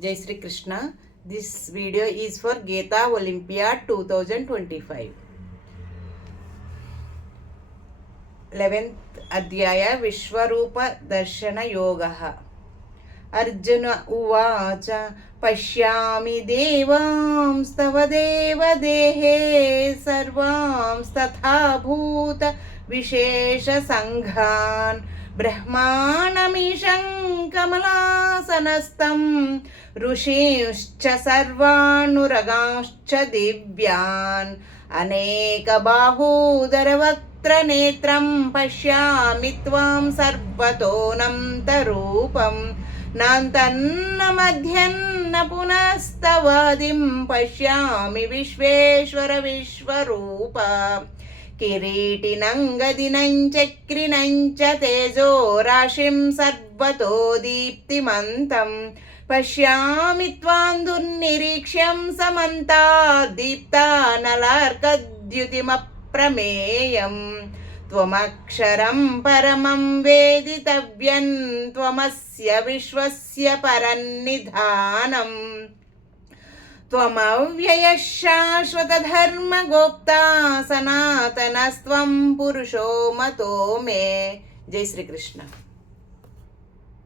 Jai Sri Krishna. This video is for Gita Olympiad 2025. 11th Adhyaya Vishwarupa Darshana Yoga. Arjuna Uvacha Pashyami Devanstava Deva Dehe Sarvamstatha Bhuta Vishesha Sanghan Brahmanamisham Kamalasanastam Rushinshcha Sarvanuraganshcha Divyan Aneka Bahudara Netram Pashyami Tvam Sarvatonam Tarupam Nantanna Madhyanna Punastavadim Pashyami Vishveshwara Vishwarupa Kiritinangadinanchakrinancha Tejo Rashim Sarvato Deeptimantam Pashyami Tvam Dunniriksham Samanta Deepta Nalarkadyutimap प्रमेयं त्वमक्षरं परमं वेदितव्यं त्वमस्य विश्वस्य परन्निधानम् त्वमव्ययः शाश्वतधर्मगोप्ता सनातनस्त्वं पुरुषो मतो मे. जय श्री कृष्ण.